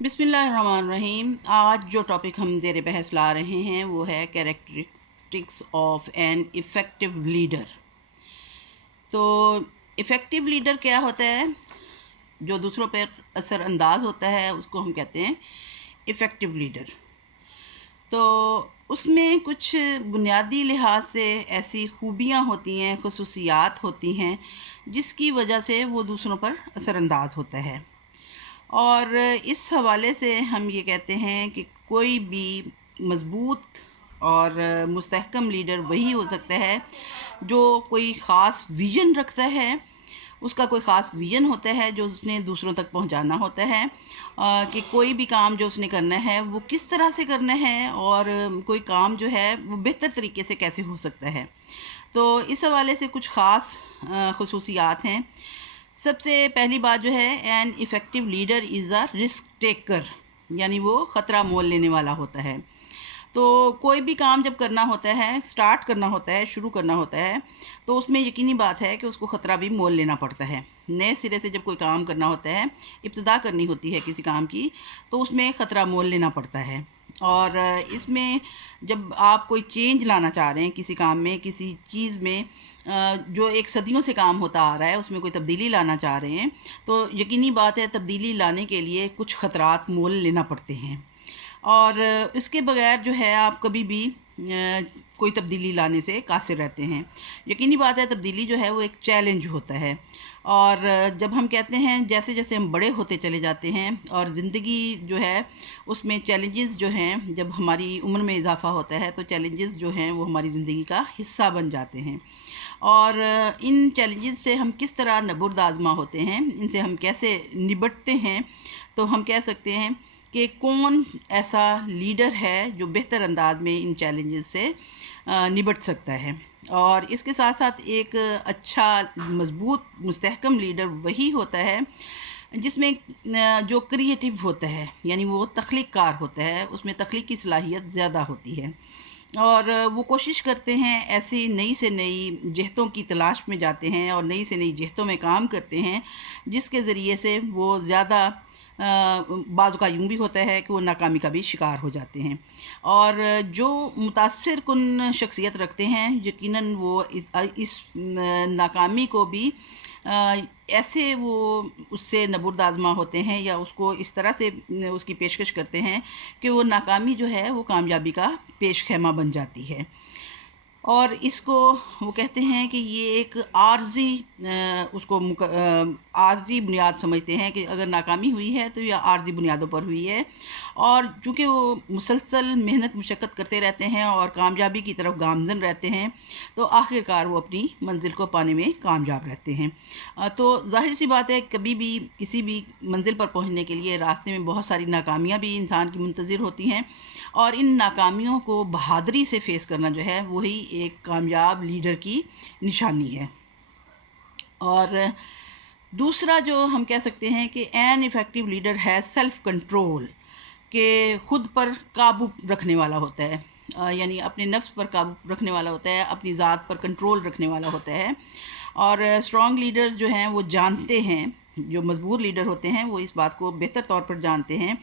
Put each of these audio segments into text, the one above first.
بسم اللہ الرحمن الرحیم۔ آج جو ٹاپک ہم زیر بحث لا رہے ہیں وہ ہے characteristics of N effective leader. تو افیکٹو لیڈر کیا ہوتا ہے؟ جو دوسروں پر اثر انداز ہوتا ہے اس کو ہم کہتے ہیں افیکٹو لیڈر۔ تو اس میں کچھ بنیادی لحاظ سے ایسی خوبیاں ہوتی ہیں، خصوصیات ہوتی ہیں جس کی وجہ سے وہ دوسروں پر اثر انداز ہوتا ہے۔ اور اس حوالے سے ہم یہ کہتے ہیں کہ کوئی بھی مضبوط اور مستحکم لیڈر وہی ہو سکتا ہے جو کوئی خاص ویژن رکھتا ہے، اس کا کوئی خاص ویژن ہوتا ہے جو اس نے دوسروں تک پہنچانا ہوتا ہے، کہ کوئی بھی کام جو اس نے کرنا ہے وہ کس طرح سے کرنا ہے اور کوئی کام جو ہے وہ بہتر طریقے سے کیسے ہو سکتا ہے۔ تو اس حوالے سے کچھ خاص خصوصیات ہیں۔ سب سے پہلی بات جو ہے، N effective leader is a risk taker, یعنی وہ خطرہ مول لینے والا ہوتا ہے۔ تو کوئی بھی کام جب کرنا ہوتا ہے، سٹارٹ کرنا ہوتا ہے، شروع کرنا ہوتا ہے، تو اس میں یقینی بات ہے کہ اس کو خطرہ بھی مول لینا پڑتا ہے۔ نئے سرے سے جب کوئی کام کرنا ہوتا ہے، ابتدا کرنی ہوتی ہے کسی کام کی، تو اس میں خطرہ مول لینا پڑتا ہے۔ اور اس میں جب آپ کوئی چینج لانا چاہ رہے ہیں کسی کام میں، کسی چیز میں جو ایک صدیوں سے کام ہوتا آ رہا ہے، اس میں کوئی تبدیلی لانا چاہ رہے ہیں، تو یقینی بات ہے تبدیلی لانے کے لیے کچھ خطرات مول لینا پڑتے ہیں۔ اور اس کے بغیر جو ہے آپ کبھی بھی کوئی تبدیلی لانے سے قاصر رہتے ہیں۔ یقینی بات ہے تبدیلی جو ہے وہ ایک چیلنج ہوتا ہے، اور جب ہم کہتے ہیں جیسے جیسے ہم بڑے ہوتے چلے جاتے ہیں اور زندگی جو ہے اس میں چیلنجز جو ہیں، جب ہماری عمر میں اضافہ ہوتا ہے تو چیلنجز جو ہیں وہ ہماری زندگی کا حصہ بن جاتے ہیں۔ اور ان چیلنجز سے ہم کس طرح نبرد آزما ہوتے ہیں، ان سے ہم کیسے نبٹتے ہیں، تو ہم کہہ سکتے ہیں کہ کون ایسا لیڈر ہے جو بہتر انداز میں ان چیلنجز سے نبٹ سکتا ہے۔ اور اس کے ساتھ ساتھ ایک اچھا مضبوط مستحکم لیڈر وہی ہوتا ہے جس میں جو کریٹیو ہوتا ہے، یعنی وہ تخلیق کار ہوتا ہے، اس میں تخلیقی صلاحیت زیادہ ہوتی ہے، اور وہ کوشش کرتے ہیں ایسی نئی سے نئی جہتوں کی تلاش میں جاتے ہیں اور نئی سے نئی جہتوں میں کام کرتے ہیں جس کے ذریعے سے وہ زیادہ بعض کا یوں بھی ہوتا ہے کہ وہ ناکامی کا بھی شکار ہو جاتے ہیں۔ اور جو متاثر کن شخصیت رکھتے ہیں یقیناً وہ اس ناکامی کو بھی ایسے وہ اس سے نبرد آزما ہوتے ہیں یا اس کو اس طرح سے اس کی پیشکش کرتے ہیں کہ وہ ناکامی جو ہے وہ کامیابی کا پیش خیمہ بن جاتی ہے۔ اور اس کو وہ کہتے ہیں کہ یہ ایک عارضی اس کو عارضی بنیاد سمجھتے ہیں کہ اگر ناکامی ہوئی ہے تو یہ عارضی بنیادوں پر ہوئی ہے، اور چونکہ وہ مسلسل محنت مشقت کرتے رہتے ہیں اور کامیابی کی طرف گامزن رہتے ہیں تو آخر کار وہ اپنی منزل کو پانے میں کامیاب رہتے ہیں۔ تو ظاہر سی بات ہے کبھی بھی کسی بھی منزل پر پہنچنے کے لیے راستے میں بہت ساری ناکامیاں بھی انسان کی منتظر ہوتی ہیں، اور ان ناکامیوں کو بہادری سے فیس کرنا جو ہے وہی ایک کامیاب لیڈر کی نشانی ہے۔ اور دوسرا جو ہم کہہ سکتے ہیں کہ این افیکٹو لیڈر ہے سیلف کنٹرول، کہ خود پر قابو رکھنے والا ہوتا ہے، یعنی اپنے نفس پر قابو رکھنے والا ہوتا ہے، اپنی ذات پر کنٹرول رکھنے والا ہوتا ہے۔ اور اسٹرانگ لیڈرز جو ہیں وہ جانتے ہیں، جو مضبوط لیڈر ہوتے ہیں وہ اس بات کو بہتر طور پر جانتے ہیں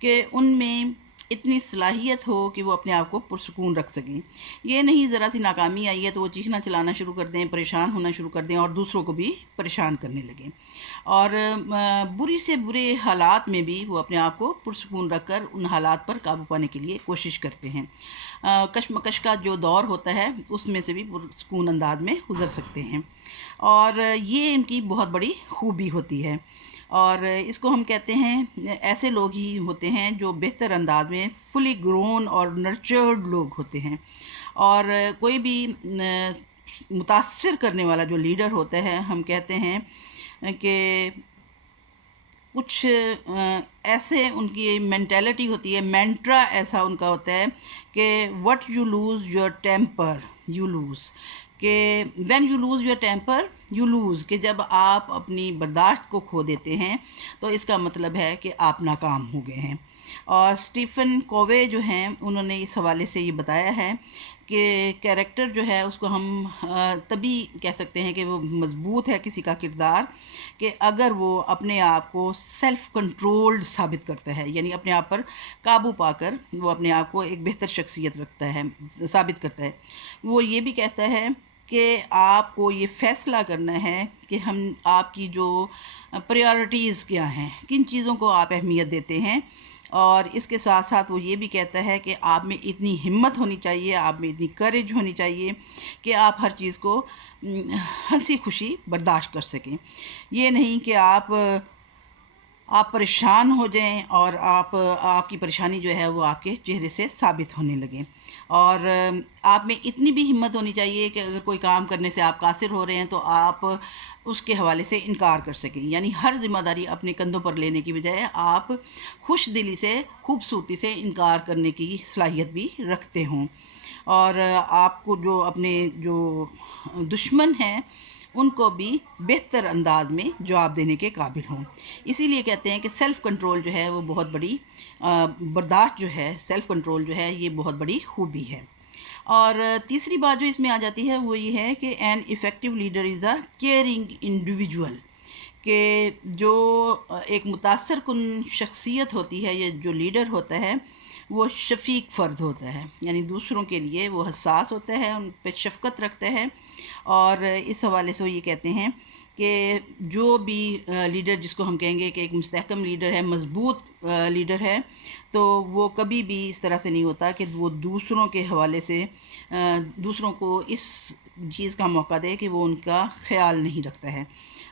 کہ ان میں اتنی صلاحیت ہو کہ وہ اپنے آپ کو پرسکون رکھ سکیں۔ یہ نہیں ذرا سی ناکامی آئی ہے تو وہ چیخنا چلانا شروع کر دیں، پریشان ہونا شروع کر دیں اور دوسروں کو بھی پریشان کرنے لگیں، اور بری سے برے حالات میں بھی وہ اپنے آپ کو پرسکون رکھ کر ان حالات پر قابو پانے کے لیے کوشش کرتے ہیں۔ کشمکش کا جو دور ہوتا ہے اس میں سے بھی پرسکون انداز میں گزر سکتے ہیں، اور یہ ان کی بہت بڑی خوبی ہوتی ہے۔ اور اس کو ہم کہتے ہیں ایسے لوگ ہی ہوتے ہیں جو بہتر انداز میں فلی گرون اور نرچرڈ لوگ ہوتے ہیں۔ اور کوئی بھی متاثر کرنے والا جو لیڈر ہوتا ہے، ہم کہتے ہیں کہ کچھ ایسے ان کی مینٹیلٹی ہوتی ہے، مینٹرا ایسا ان کا ہوتا ہے کہ what you lose your temper you lose, کہ when you lose your temper you lose, کہ جب آپ اپنی برداشت کو کھو دیتے ہیں تو اس کا مطلب ہے کہ آپ ناکام ہو گئے ہیں۔ اور اسٹیفن کووے جو ہیں انہوں نے اس حوالے سے یہ بتایا ہے کہ کیریکٹر جو ہے اس کو ہم تبھی کہہ سکتے ہیں کہ وہ مضبوط ہے کسی کا کردار کہ اگر وہ اپنے آپ کو سیلف کنٹرولڈ ثابت کرتا ہے، یعنی اپنے آپ پر قابو پا کر وہ اپنے آپ کو ایک بہتر شخصیت رکھتا ہے، ثابت کرتا ہے۔ وہ یہ بھی کہتا ہے کہ آپ کو یہ فیصلہ کرنا ہے کہ آپ کی جو پریارٹیز کیا ہیں، کن چیزوں کو آپ اہمیت دیتے ہیں، اور اس کے ساتھ ساتھ وہ یہ بھی کہتا ہے کہ آپ میں اتنی ہمت ہونی چاہیے، آپ میں اتنی کریج ہونی چاہیے کہ آپ ہر چیز کو ہنسی خوشی برداشت کر سکیں۔ یہ نہیں کہ آپ پریشان ہو جائیں اور آپ کی پریشانی جو ہے وہ آپ کے چہرے سے ثابت ہونے لگیں، اور آپ میں اتنی بھی ہمت ہونی چاہیے کہ اگر کوئی کام کرنے سے آپ قاصر ہو رہے ہیں تو آپ اس کے حوالے سے انکار کر سکیں، یعنی ہر ذمہ داری اپنے کندھوں پر لینے کی بجائے آپ خوش دلی سے، خوبصورتی سے انکار کرنے کی صلاحیت بھی رکھتے ہوں، اور آپ کو جو اپنے جو دشمن ہیں ان کو بھی بہتر انداز میں جواب دینے کے قابل ہوں۔ اسی لیے کہتے ہیں کہ سیلف کنٹرول جو ہے وہ بہت بڑی برداشت جو ہے، سیلف کنٹرول جو ہے یہ بہت بڑی خوبی ہے۔ اور تیسری بات جو اس میں آ جاتی ہے وہ یہ ہے کہ an effective leader is a caring individual, کہ جو ایک متاثر کن شخصیت ہوتی ہے، یہ جو لیڈر ہوتا ہے وہ شفیق فرد ہوتا ہے، یعنی دوسروں کے لیے وہ حساس ہوتا ہے، ان پہ شفقت رکھتا ہے، اور اس حوالے سے وہ یہ کہتے ہیں کہ جو بھی لیڈر جس کو ہم کہیں گے کہ ایک مستحکم لیڈر ہے، مضبوط لیڈر ہے، تو وہ کبھی بھی اس طرح سے نہیں ہوتا کہ وہ دوسروں کے حوالے سے دوسروں کو اس چیز کا موقع دے کہ وہ ان کا خیال نہیں رکھتا ہے،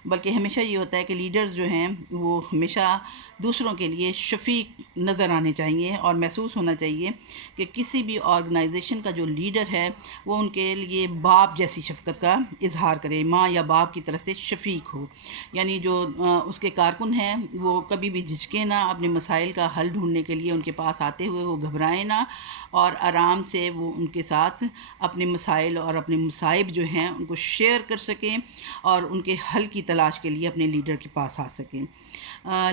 بلکہ ہمیشہ یہ ہوتا ہے کہ لیڈرز جو ہیں وہ ہمیشہ دوسروں کے لیے شفیق نظر آنے چاہیے، اور محسوس ہونا چاہیے کہ کسی بھی آرگنائزیشن کا جو لیڈر ہے وہ ان کے لیے باپ جیسی شفقت کا اظہار کرے، ماں یا باپ کی طرف سے شفیق ہو، یعنی جو اس کے کارکن ہیں وہ کبھی بھی جھجکے نہ، اپنے مسائل کا حل ڈھونڈنے کے لیے ان کے پاس آتے ہوئے وہ گھبرائیں نہ، اور آرام سے وہ ان کے ساتھ اپنے مسائل اور اپنے مصائب جو ہیں ان کو شیئر کر سکیں اور ان کے حل کی تلاش کے لیے اپنے لیڈر کے پاس آ سکیں۔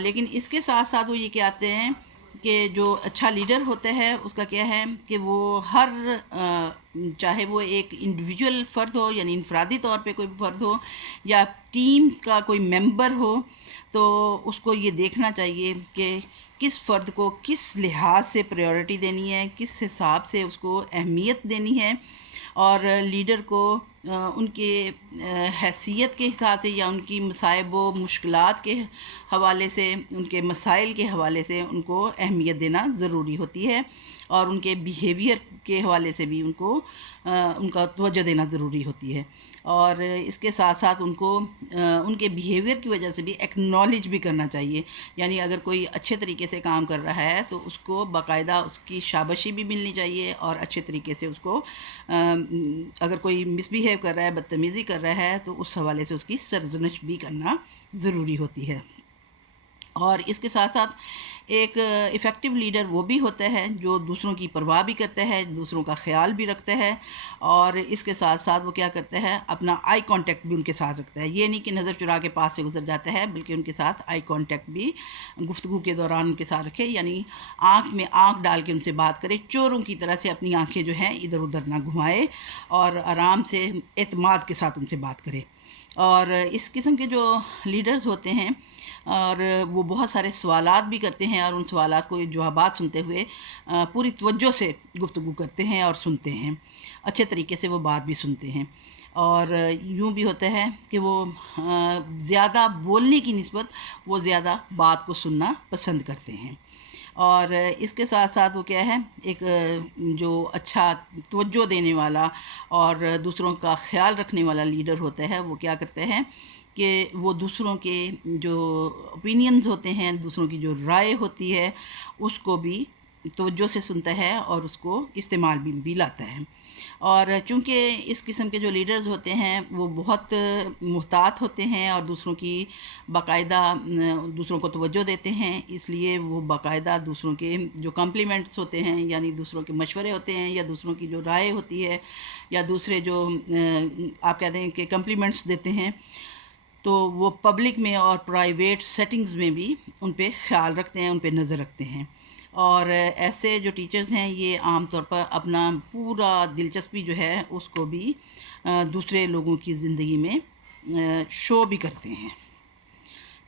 لیکن اس کے ساتھ ساتھ وہ یہ کہتے ہیں کہ جو اچھا لیڈر ہوتا ہے اس کا کیا ہے کہ وہ ہر چاہے وہ ایک انڈیویجول فرد ہو، یعنی انفرادی طور پہ کوئی فرد ہو، یا ٹیم کا کوئی ممبر ہو، تو اس کو یہ دیکھنا چاہیے کہ کس فرد کو کس لحاظ سے پریورٹی دینی ہے، کس حساب سے اس کو اہمیت دینی ہے، اور لیڈر کو ان کے حیثیت کے حساب سے یا ان کی مصائب و مشکلات کے حوالے سے، ان کے مسائل کے حوالے سے ان کو اہمیت دینا ضروری ہوتی ہے، اور ان کے بیہیویئر کے حوالے سے بھی ان کا توجہ دینا ضروری ہوتی ہے، اور اس کے ساتھ ساتھ ان کو ان کے بیہیویئر کی وجہ سے بھی ایکنالج بھی کرنا چاہیے، یعنی اگر کوئی اچھے طریقے سے کام کر رہا ہے تو اس کو باقاعدہ اس کی شاباشی بھی ملنی چاہیے، اور اچھے طریقے سے اس کو اگر کوئی مس بیہیو کر رہا ہے، بدتمیزی کر رہا ہے، تو اس حوالے سے اس کی سرزنش بھی کرنا ضروری ہوتی ہے۔ اور اس کے ساتھ ساتھ ایک ایفیکٹو لیڈر وہ بھی ہوتا ہے جو دوسروں کی پرواہ بھی کرتا ہے، دوسروں کا خیال بھی رکھتا ہے، اور اس کے ساتھ ساتھ وہ کیا کرتا ہے، اپنا آئی کانٹیکٹ بھی ان کے ساتھ رکھتا ہے، یہ نہیں کہ نظر چرا کے پاس سے گزر جاتا ہے، بلکہ ان کے ساتھ آئی کانٹیکٹ بھی گفتگو کے دوران ان کے ساتھ رکھے، یعنی آنکھ میں آنکھ ڈال کے ان سے بات کرے، چوروں کی طرح سے اپنی آنکھیں جو ہیں ادھر ادھر نہ گھمائے، اور آرام سے اعتماد کے ساتھ ان سے بات کرے۔ اور اس قسم کے جو لیڈرز ہوتے ہیں اور وہ بہت سارے سوالات بھی کرتے ہیں، اور ان سوالات کو جوابات سنتے ہوئے پوری توجہ سے گفتگو کرتے ہیں اور سنتے ہیں، اچھے طریقے سے وہ بات بھی سنتے ہیں، اور یوں بھی ہوتا ہے کہ وہ زیادہ بولنے کی نسبت وہ زیادہ بات کو سننا پسند کرتے ہیں۔ اور اس کے ساتھ ساتھ وہ کیا ہے، ایک جو اچھا توجہ دینے والا اور دوسروں کا خیال رکھنے والا لیڈر ہوتا ہے، وہ کیا کرتا ہے کہ وہ دوسروں کے جو اوپینینز ہوتے ہیں، دوسروں کی جو رائے ہوتی ہے، اس کو بھی توجہ سے سنتا ہے اور اس کو استعمال بھی لاتا ہے۔ اور چونکہ اس قسم کے جو لیڈرز ہوتے ہیں وہ بہت محتاط ہوتے ہیں اور دوسروں کی باقاعدہ دوسروں کو توجہ دیتے ہیں، اس لیے وہ باقاعدہ دوسروں کے جو کمپلیمنٹس ہوتے ہیں، یعنی دوسروں کے مشورے ہوتے ہیں یا دوسروں کی جو رائے ہوتی ہے یا دوسرے جو آپ کہتے ہیں کہ کمپلیمنٹس دیتے ہیں، تو وہ پبلک میں اور پرائیویٹ سیٹنگز میں بھی ان پہ خیال رکھتے ہیں، ان پہ نظر رکھتے ہیں. اور ایسے جو ٹیچرز ہیں یہ عام طور پر اپنا پورا دلچسپی جو ہے اس کو بھی دوسرے لوگوں کی زندگی میں شو بھی کرتے ہیں.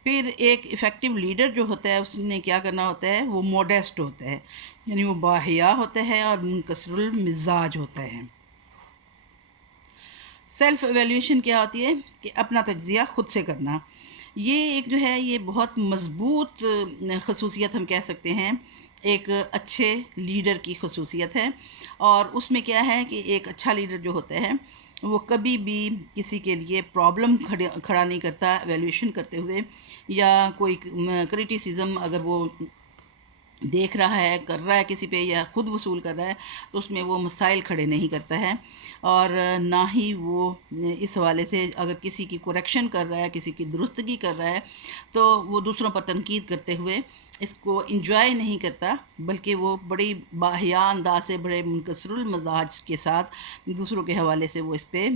پھر ایک افیکٹو لیڈر جو ہوتا ہے اس نے کیا کرنا ہوتا ہے، وہ موڈیسٹ ہوتا ہے، یعنی وہ باحیا ہوتا ہے اور منکسر المزاج ہوتا ہے. سیلف ایویلیویشن کیا ہوتی ہے کہ اپنا تجزیہ خود سے کرنا. یہ ایک جو ہے یہ بہت مضبوط خصوصیت ہم کہہ سکتے ہیں، ایک اچھے لیڈر کی خصوصیت ہے. اور اس میں کیا ہے کہ ایک اچھا لیڈر جو ہوتا ہے وہ کبھی بھی کسی کے لیے پرابلم کھڑا نہیں کرتا ایویلیویشن کرتے ہوئے، یا کوئی کرٹیسزم اگر وہ دیکھ رہا ہے، کر رہا ہے کسی پہ یا خود وصول کر رہا ہے تو اس میں وہ مسائل کھڑے نہیں کرتا ہے. اور نہ ہی وہ اس حوالے سے اگر کسی کی کریکشن کر رہا ہے، کسی کی درستگی کر رہا ہے تو وہ دوسروں پر تنقید کرتے ہوئے اس کو انجوائے نہیں کرتا، بلکہ وہ بڑی باحیا انداز سے، بڑے منکسر المزاج کے ساتھ دوسروں کے حوالے سے وہ اس پہ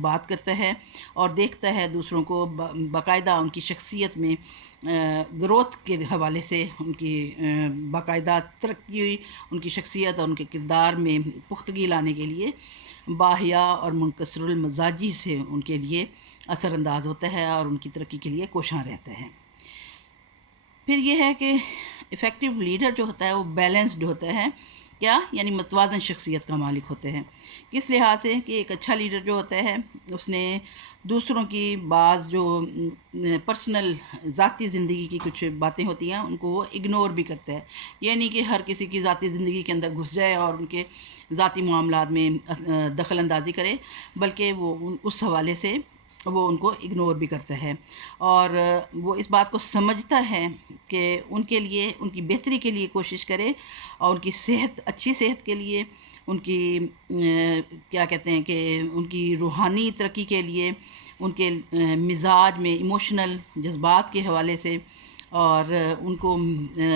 بات کرتا ہے اور دیکھتا ہے دوسروں کو باقاعدہ ان کی شخصیت میں گروتھ کے حوالے سے، ان کی باقاعدہ ترقی، ان کی شخصیت اور ان کے کردار میں پختگی لانے کے لیے باحیا اور منکسر المزاجی سے ان کے لیے اثر انداز ہوتا ہے اور ان کی ترقی کے لیے کوشاں رہتا ہے. پھر یہ ہے کہ افیکٹو لیڈر جو ہوتا ہے وہ بیلنسڈ ہوتا ہے. کیا یعنی متوازن شخصیت کا مالک ہوتے ہیں. کس لحاظ سے کہ ایک اچھا لیڈر جو ہوتا ہے اس نے دوسروں کی بعض جو پرسنل ذاتی زندگی کی کچھ باتیں ہوتی ہیں ان کو وہ اگنور بھی کرتا ہے. یہ نہیں کہ ہر کسی کی ذاتی زندگی کے اندر گھس جائے اور ان کے ذاتی معاملات میں دخل اندازی کرے، بلکہ وہ اس حوالے سے وہ ان کو اگنور بھی کرتا ہے. اور وہ اس بات کو سمجھتا ہے کہ ان کے لیے، ان کی بہتری کے لیے کوشش کرے اور ان کی صحت، اچھی صحت کے لیے، ان کی کیا کہتے ہیں کہ ان کی روحانی ترقی کے لیے، ان کے مزاج میں ایموشنل جذبات کے حوالے سے اور ان کو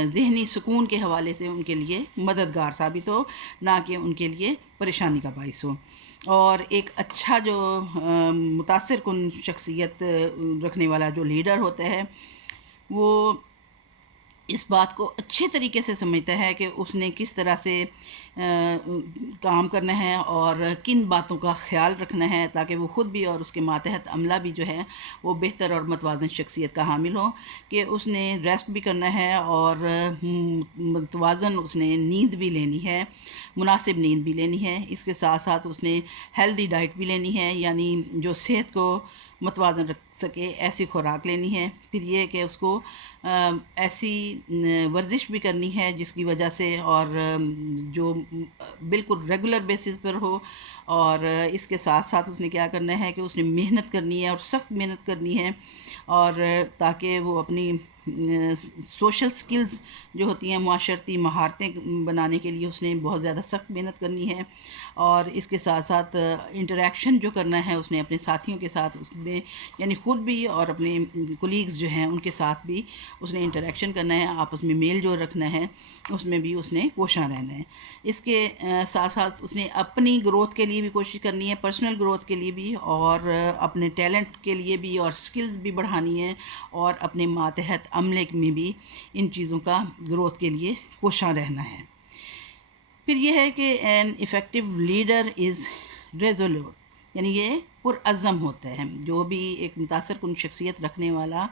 ذہنی سکون کے حوالے سے ان کے لیے مددگار ثابت ہو، نہ کہ ان کے لیے پریشانی کا باعث ہو. اور ایک اچھا جو متاثر کن شخصیت رکھنے والا جو لیڈر ہوتا ہے وہ اس بات کو اچھے طریقے سے سمجھتا ہے کہ اس نے کس طرح سے کام کرنا ہے اور کن باتوں کا خیال رکھنا ہے تاکہ وہ خود بھی اور اس کے ماتحت عملہ بھی جو ہے وہ بہتر اور متوازن شخصیت کا حامل ہو. کہ اس نے ریسٹ بھی کرنا ہے اور متوازن اس نے نیند بھی لینی ہے، مناسب نیند بھی لینی ہے. اس کے ساتھ ساتھ اس نے ہیلدی ڈائٹ بھی لینی ہے، یعنی جو صحت کو متوازن رکھ سکے ایسی خوراک لینی ہے. پھر یہ کہ اس کو ایسی ورزش بھی کرنی ہے جس کی وجہ سے اور جو بالکل ریگولر بیسس پر ہو. اور اس کے ساتھ ساتھ اس نے کیا کرنا ہے کہ اس نے محنت کرنی ہے اور سخت محنت کرنی ہے، اور تاکہ وہ اپنی سوشل سکلز جو ہوتی ہیں، معاشرتی مہارتیں بنانے کے لیے اس نے بہت زیادہ سخت محنت کرنی ہے. اور اس کے ساتھ ساتھ انٹریکشن جو کرنا ہے اس نے اپنے ساتھیوں کے ساتھ، اس میں یعنی خود بھی اور اپنے کولیگز جو ہیں ان کے ساتھ بھی اس نے انٹریکشن کرنا ہے، آپس میں میل جول رکھنا ہے، اس میں بھی اس نے کوشاں رہنا ہے. اس کے ساتھ ساتھ اس نے اپنی گروتھ کے لیے بھی کوشش کرنی ہے، پرسنل گروتھ کے لیے بھی، اور اپنے ٹیلنٹ کے لیے بھی، اور سکلز بھی بڑھانی ہے، اور اپنے ماتحت عملے میں بھی ان چیزوں کا گروتھ کے لیے کوشاں رہنا ہے. پھر یہ ہے کہ an effective leader is resolute, یعنی یہ پرعزم ہوتا ہے. جو بھی ایک متاثر کن شخصیت رکھنے والا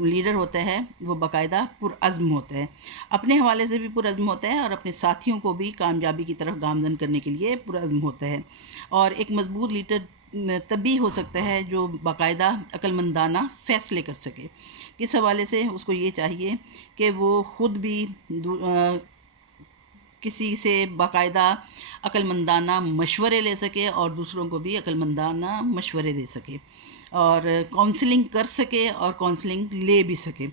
لیڈر ہوتا ہے وہ باقاعدہ پرعزم ہوتا ہے، اپنے حوالے سے بھی پرعزم ہوتا ہے اور اپنے ساتھیوں کو بھی کامیابی کی طرف گامزن کرنے کے لیے پرعزم ہوتا ہے. اور ایک مضبوط لیڈر تبھی ہو سکتا ہے جو باقاعدہ عقل مندانہ فیصلے کر سکے. کس حوالے سے؟ اس کو یہ چاہیے کہ وہ خود بھی کسی سے باقاعدہ عقل مندانہ مشورے لے سکے اور دوسروں کو بھی عقل مندانہ مشورے دے سکے، اور کونسلنگ کر سکے اور کونسلنگ لے بھی سکے.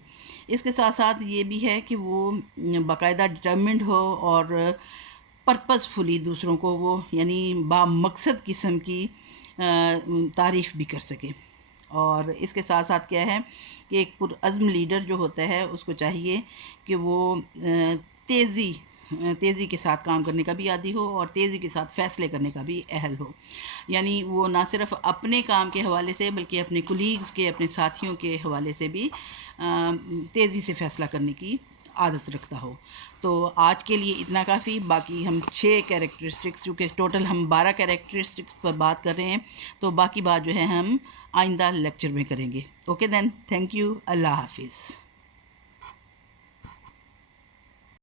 اس کے ساتھ ساتھ یہ بھی ہے کہ وہ باقاعدہ ڈٹرمنڈ ہو اور پرپز فلی دوسروں کو وہ یعنی با مقصد قسم کی تعریف بھی کر سکے. اور اس کے ساتھ ساتھ کیا ہے کہ ایک پرعزم لیڈر جو ہوتا ہے اس کو چاہیے کہ وہ تیزی تیزی کے ساتھ کام کرنے کا بھی عادی ہو اور تیزی کے ساتھ فیصلے کرنے کا بھی اہل ہو. یعنی وہ نہ صرف اپنے کام کے حوالے سے بلکہ اپنے کولیگز کے، اپنے ساتھیوں کے حوالے سے بھی تیزی سے فیصلہ کرنے کی عادت رکھتا ہو. تو آج کے لیے اتنا کافی. باقی ہم 6 کیریکٹرسٹکس، چونکہ ٹوٹل ہم 12 کیریکٹرسٹکس پر بات کر رہے ہیں، تو باقی بات جو ہے ہم آئندہ لیکچر میں کریں گے. اوکے دین، تھینک یو، اللہ حافظ.